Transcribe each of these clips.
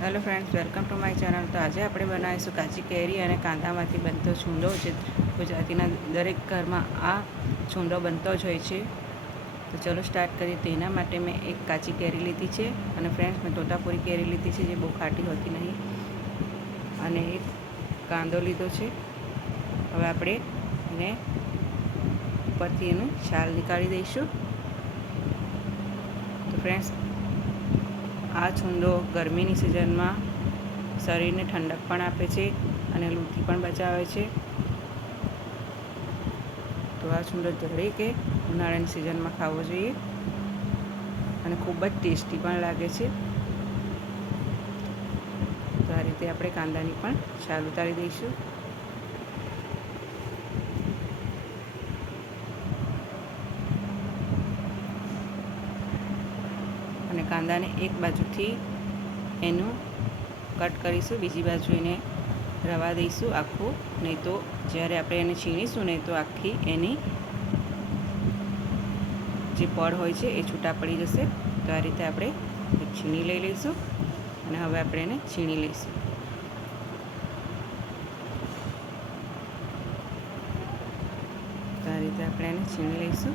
Hello friends, welcome to my channel. તો આજે આપણે બનાવીશું કાચી કેરી અને કાંદામાંથી બનતો છૂંદો જે ગુજરાતીના દરેક ઘરમાં આ છૂંદો બનતો જ હોય છે. તો ચલો સ્ટાર્ટ કરીએ. તો એના માટે મેં એક કાચી કેરી લીધી છે અને ફ્રેન્ડ્સ, મેં તોતાપુરી કેરી લીધી છે જે બહુ ખાટી હોતી નહીં. અને એક કાંદો લીધો છે. હવે આપણે એને ઉપરથી એનું છાલ નીકાળી દઈશું. તો ફ્રેન્ડ્સ આ છૂંદો ગરમીની સિઝનમાં શરીરને ઠંડક પણ આપે છે અને લૂથી પણ બચાવે છે. તો આ છૂંદો દરેકે ઉનાળાની સિઝનમાં ખાવો જોઈએ અને ખૂબ જ ટેસ્ટી પણ લાગે છે. તો આ રીતે આપણે કાંદાની પણ છાલ ઉતારી દઈશું. અને કાંદાને એક બાજુથી એનું કટ કરીશું. બીજી બાજુ એને રવા દઈશું આખું. નહીં તો જ્યારે આપણે એને છીણીશું, નહીં તો આખી એની જે પડ હોય છે એ છૂટા પડી જશે. તો આ રીતે આપણે છીણી લઈ લઈશું અને હવે આપણે એને છીણી લઈશું. તો આ રીતે આપણે એને છીણી લઈશું.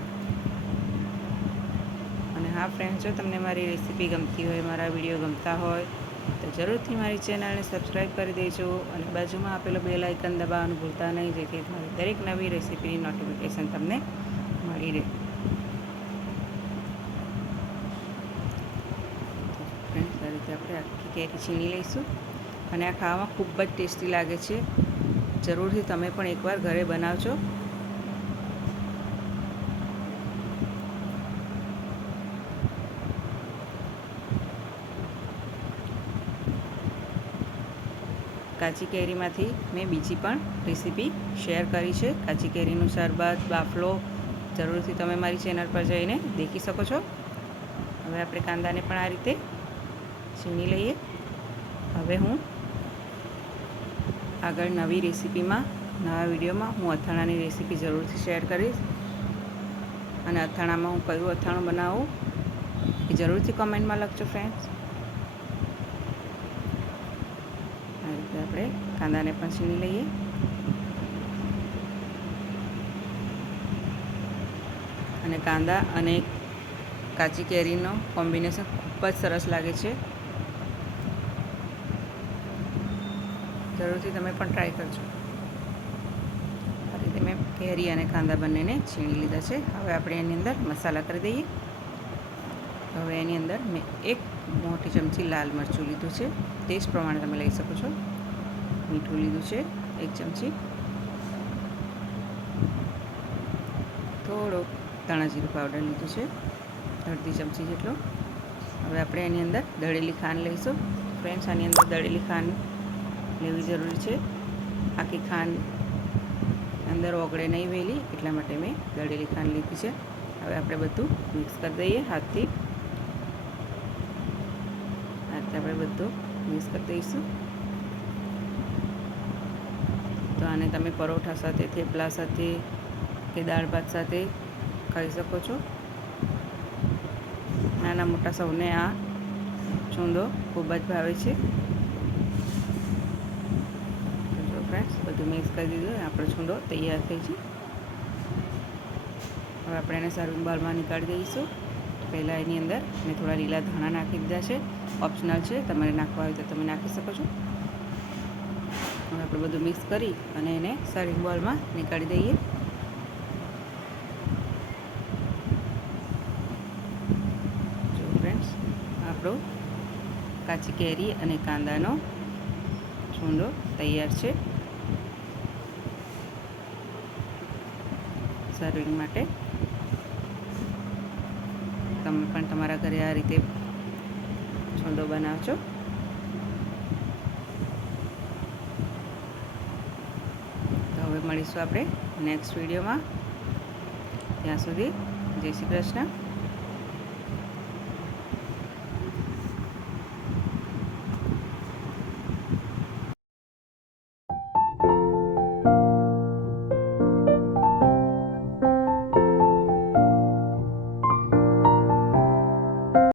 હા ફ્રેન્ડ જો તમને મારી રેસીપી ગમતી હોય, મારા વીડિયો ગમતા હોય, તો જરૂરથી મારી ચેનલને સબસ્ક્રાઈબ કરી દેજો અને બાજુમાં આપેલો બેલ આઇકન દબાવવાનું ભૂલતા નહીં, જેથી મારી દરેક નવી રેસીપીની નોટિફિકેશન તમને મળી રહે. ફ્રેન્ડ આ રીતે આપણે આખી કેરી છીણી લઈશું અને આ ખાવામાં ખૂબ જ ટેસ્ટી લાગે છે. જરૂરથી તમે પણ એકવાર ઘરે બનાવજો. કાચી કેરીમાંથી મેં બીજી પણ રેસીપી શેર કરી છે. કાચી કેરીનું શરબત, બાફલો જરૂરથી તમે મારી ચેનલ પર જઈને દેખી શકો છો. હવે આપણે કાંદાને પણ આ રીતે છીણી લઈએ. હવે હું આગળ નવી રેસીપીમાં, નવા વિડીયોમાં હું અથાણાની રેસીપી જરૂરથી શેર કરીશ. અને અથાણામાં હું કયું અથાણું બનાવું એ જરૂરથી કમેન્ટમાં લખજો ફ્રેન્ડ્સ આ રીતે આપણે કાંદાને પણ છીણી લઈએ. અને કાંદા અને કાચી કેરીનો કોમ્બિનેશન ખૂબ જ સરસ લાગે છે. જરૂરથી તમે પણ ટ્રાય કરજો. આ રીતે મેં કેરી અને કાંદા બંનેને છીણી લીધા છે. હવે આપણે એની અંદર મસાલા કરી દઈએ. હવે એની અંદર મેં એક મોટી ચમચી લાલ મરચું લીધું છે. ટેસ્ટ પ્રમાણે તમે લઈ શકો છો. મીઠું લીધું છે, એક ચમચી. થોડોક ધાણા જીરું પાવડર લીધું છે, અડધી ચમચી જેટલો. હવે આપણે એની અંદર દળેલી ખાંડ લઈશું. ફ્રેન્ડ્સ આની અંદર દળેલી ખાંડ લેવી જરૂરી છે. આખી ખાંડ અંદર ઓગળે નહીં વહેલી એટલા માટે મેં દળેલી ખાંડ લીધી છે. હવે આપણે બધું મિક્સ કરી દઈએ હાથથી. હાથથી આપણે બધું મિક્સ કરી દઈશું. તો આને તમે પરોઠા સાથે થેપલા સાથે કે દાળ ભાત સાથે ખાઈ શકો છો. નાના મોટા સૌને આ ચૂંદો ખૂબ જ ભાવે છે. જો ફ્રેન્ડ્સ બધું મિક્સ કરી દીધું આપણો છૂંદો તૈયાર થઈ છે હવે આપણે એને સર્વિંગ બાઉલમાં નીકાળી દઈશું. પહેલાં એની અંદર મેં થોડા લીલા ધાણા નાખી દીધા છે. ઓપ્શનલ છે, તમારે નાખવા હોય તો તમે નાખી શકો છો. હવે આપણે બધું મિક્સ કરી અને એને સર્વિંગ બોલમાં નીકાળી દઈએ. જો ફ્રેન્ડ્સ આપણો કાચી કેરી અને કાંદાનો છૂંડો તૈયાર છે. સર્વિંગ માટે. તમે પણ તમારા ઘરે આ રીતે છૂંદો બનાવજો તો હવે મળીશું આપણે નેક્સ્ટ વિડીયોમાં. ત્યાં સુધી જય શ્રી કૃષ્ણ.